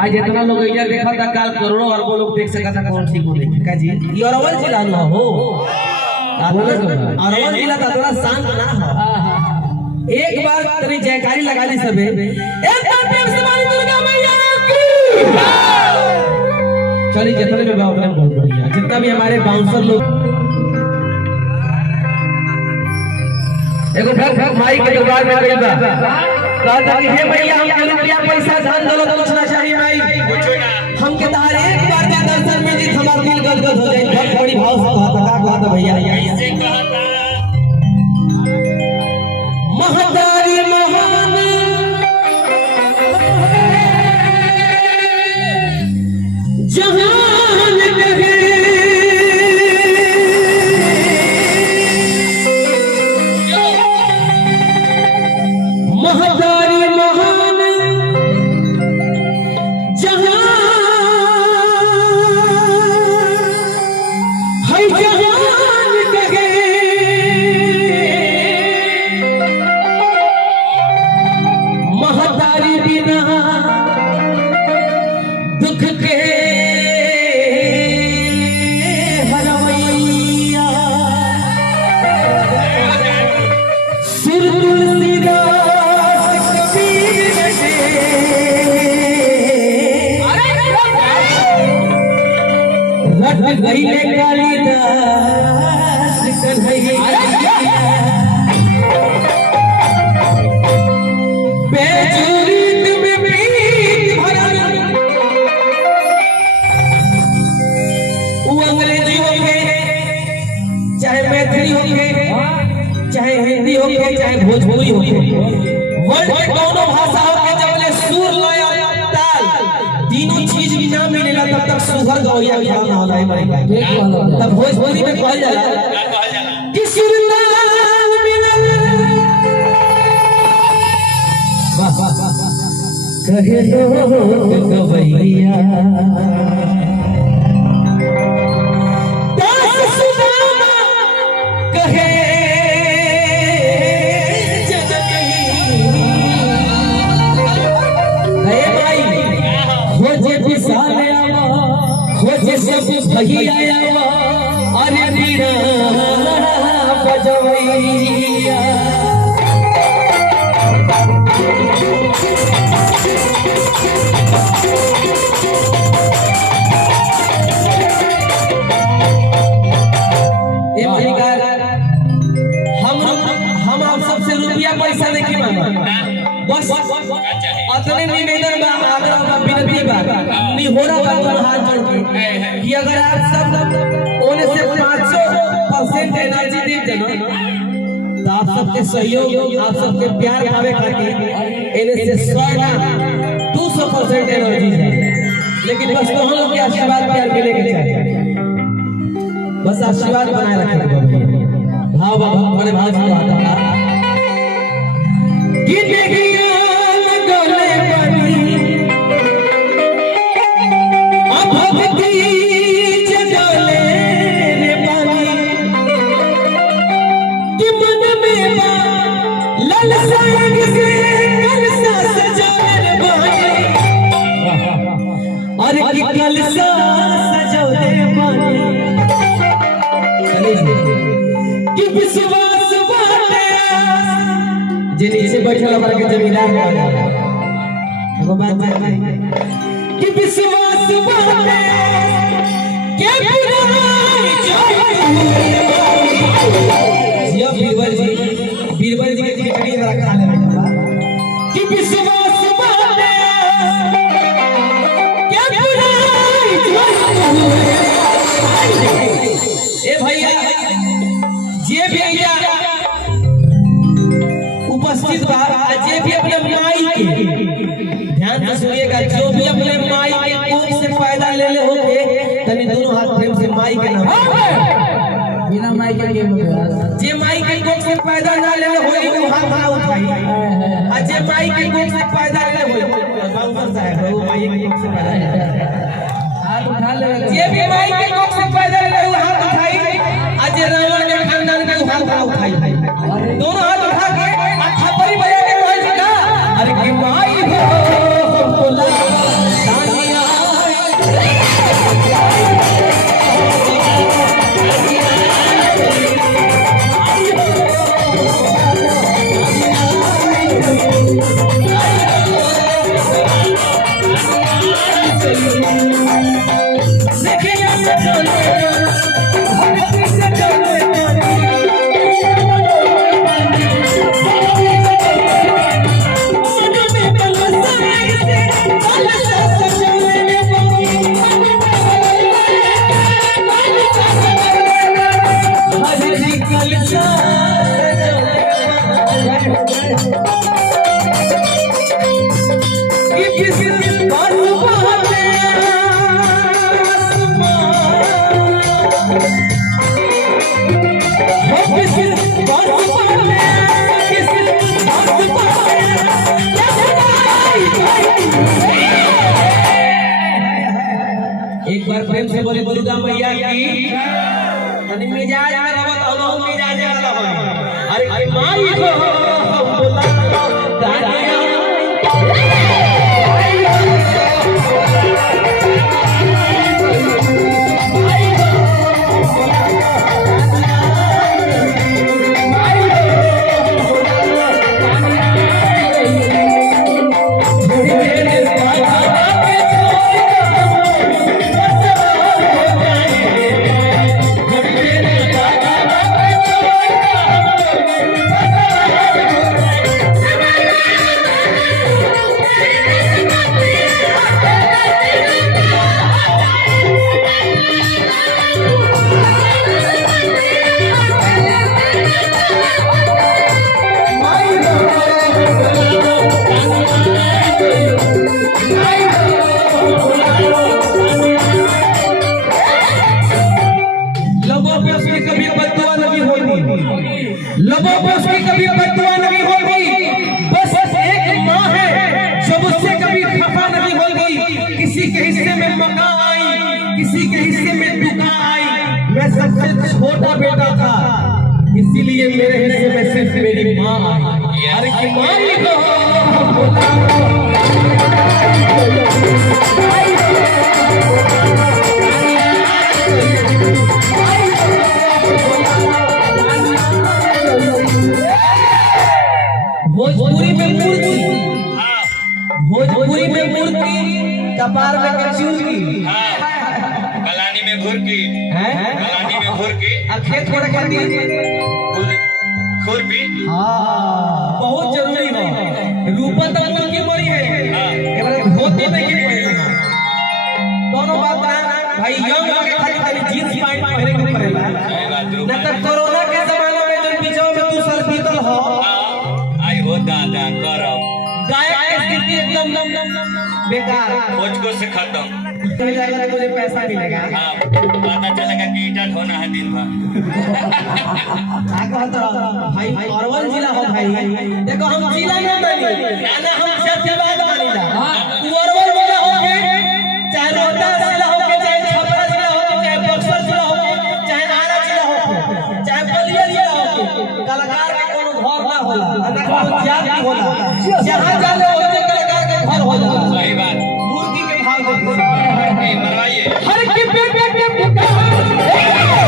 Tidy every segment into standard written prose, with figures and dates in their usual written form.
आज इतना लोग इधर देखा था, काल करोड़ों अरबों लोग देख सका था, कौन सी को देखेगा जी। ये अरवल जिला ना हो, अरवल जिला का थोड़ा शांत ना हो। एक बार तेरी जयकारी लगा दी सबे, एक बार प्रेम से बोली दुर्गा मैया की। चलिए जितने में बहुत बढ़िया, जितना भी हमारे बाउंसर लोग एगो भग माई के दरबार में गई बा, कहता कि हे मैया हमके रुपया पैसा धन दौलत कुछ ना चाहिए माई, हमके तार एक बार के दर्शन में जीत हमार दिल गदगद हो जाए। बहुत बड़ी भाव से कहता, का कहता भैया ऐसे कहता, महतारी महान जहान कहे महतारी महान जहान है जहान कहे महतारी बिना दुख के हरवैया सिर तुलसीदास कबीर से रट गई कालिदास कन्हैया बेजुरीत में प्रीत भरल वो अंग्रेजियों के चाहे मैथिली हो के चाहे हिंदी हो के चाहे भोजपुरी हो के वर्ल्ड के दोनों भाषा हो के जब ले सुर लय ताल तीनों चीज भी ना मिलेला तब तक सुघर गौया क्या ना होला है भाई। तब भोजपुरी में कहल जाला कि सुर ताल मिलल वाह वाह कहे लोग गवैया दास सुदामा कहे भैया अरे मीरा बजवैया हम आप सबसे रुपया पैसा नहीं मांगा, बस अतने निवेदन बा, आग्रह बा, विनती बा, निहोरा बा तो हाथ जोड़ के कि अगर आप सब ओने से 500% एनर्जी दे देना तो आप सबके सहयोग, आप सबके प्यार पावे खातिर एने से 100 ना 200% एनर्जी है। लेकिन बस तो हम लोग के आशीर्वाद प्यार के लेके चलते, बस आशीर्वाद बनाए रखें। भाव बड़े भाव से आता कि देखिए लगोले बनी अब भक्ति जगले रे पानी कि मन में बा ललसा से कलसा सजाए बानी और कि कलसा सजाए बानी कि विश्वास बाटे जे नीचे बैठल हमरा के जमींदार एगो बात जाने कि विश्वास बाटे के पुराई जिया बीरबल जी के खिचड़ी में रखा ले कि विश्वास बाटे के पुराई ए भैया जे भी उपस्थित बा, जे भी अपने माई के ध्यान से सुनिएगा, जो भी अपने माई के कोख से फायदा ले ले होके तनी दोनों हाथ प्रेम से माई के नाम बिना माई के जे माई के कोख से फायदा ना ले ले होई वो हाथ ना उठाई, आ जे माई के कोख से फायदा ले ले होई बाउंसर साहब वो माई के कोख से फायदा हाथ उठा ले, जे भी माई के कोख से फायदा ले ले हाथ उठाई, आज रावण के खानदान के हाथ उठाई, दोनों हाथ उठा के थप्पड़ी बजा के कहल जी का अरे कि माई हो हमको किस बात बाते एक बार प्रेम से बोले दुर्गा मैया की तनी मिजाज में रहत हो मिजाज में रहो अरे माई को बोला दानिया लोगों को उसकी कभी बददुआ नहीं होगी बस एक माँ है जो मुझसे कभी खफा नहीं होगी किसी के हिस्से में मकान आई किसी के हिस्से में दुकान आई मैं सबसे छोटा बेटा था इसीलिए मेरे हिस्से में सिर्फ मेरी माँ आई अरे की माँ ही भोजपुरी में मूर्ति भोजपुरी में मूर्ति कपार में कचूर की गलानी में घुर की गलानी में घुर की खेत थोड़ा खाती खुरपी बहुत जरूरी है रूपा तंत्र की बड़ी है धोती में की दोनों बात भाई यंग लोग खाली खाली जींस पैंट पहने के पड़ेला न तो कोरोना के जमाना में जो पीछे में तू सर पीतल हो हो दादा करम गायक की स्थिति एकदम बेकार मुझको से खत्म जाएगा मुझे पैसा मिलेगा हाँ पता चलेगा कि ईटा ढोना है दिन भर भाई अरवल जिला हो भाई देखो हम जिला ना मानी ना हम सत्यवाद मानीला अरवल जिला हो के चाहे रोहतास जिला हो के चाहे छपरा जिला हो के चाहे बक्सर जिला हो के चाहे नारा जिला हो के चाहे बलिया जिला हो के कलाकार के कोनो घर ना होला ना कोनो जाति होला जहां जाले ओजे कलाकार के घर हो जाला सही बात मूर्ति के भाव देखिए मरवाइए हर की बेटे के पुकार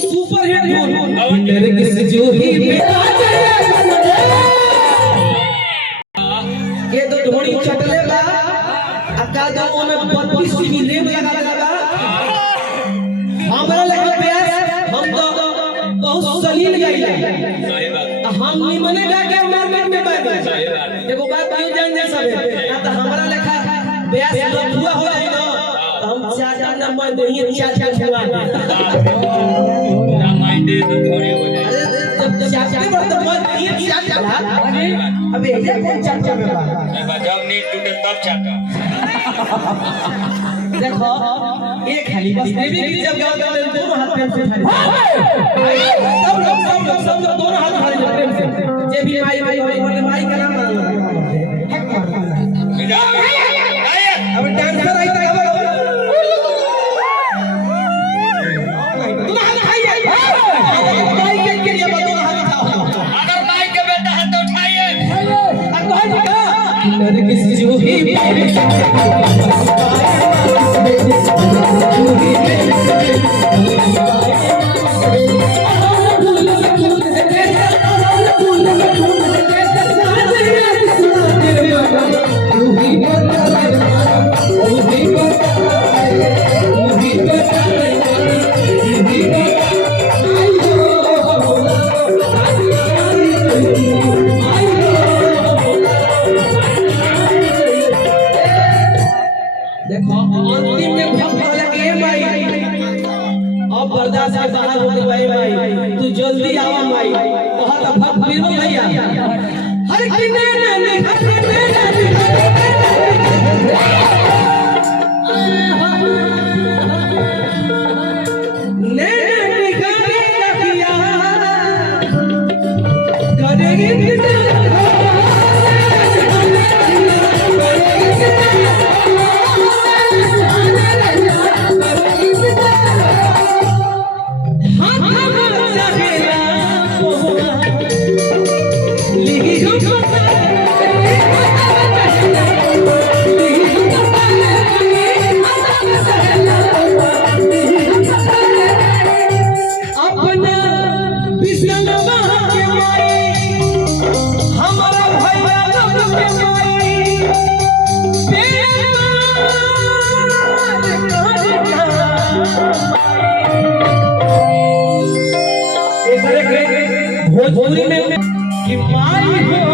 सुपर हिट धुन मेरे किस जो ही हम निमने गा के मार्केट में बैठ सही बात है। देखो बात क्यों जान जा सब ना तो हमारा लेखा ब्यास हुआ हो जाए ना तो हम चाचा ना मैं नहीं चाचा हुआ ना माइंडे तो थोड़ी हो जाए। जब चाचा बड़ा तो मैं नहीं चाचा अबे ये कौन चाचा में बात जब नींद टूटे तब चाटा। देखो एक खाली बस देवी की जब गाओ तो दोनों हाथ प्रेम से उठाए सब लोग दोनों हाथ उठाए प्रेम से जे भी माई बोले माई का नाम अब डांसर आई था तुम हाथ उठाइए माई के लिए दोनों हाथ उठाओ अगर माई के बेटा है तो उठाइए। अब कहो का नरगिस जूही देखो अंतिम में भक्त लगे माई अब बर्दाश्त के बाहर हो गई भाई तू जल्दी आवा माई बहुत भक्त बीरबल भैया हर किने ने भोजपुरी में कि माई हो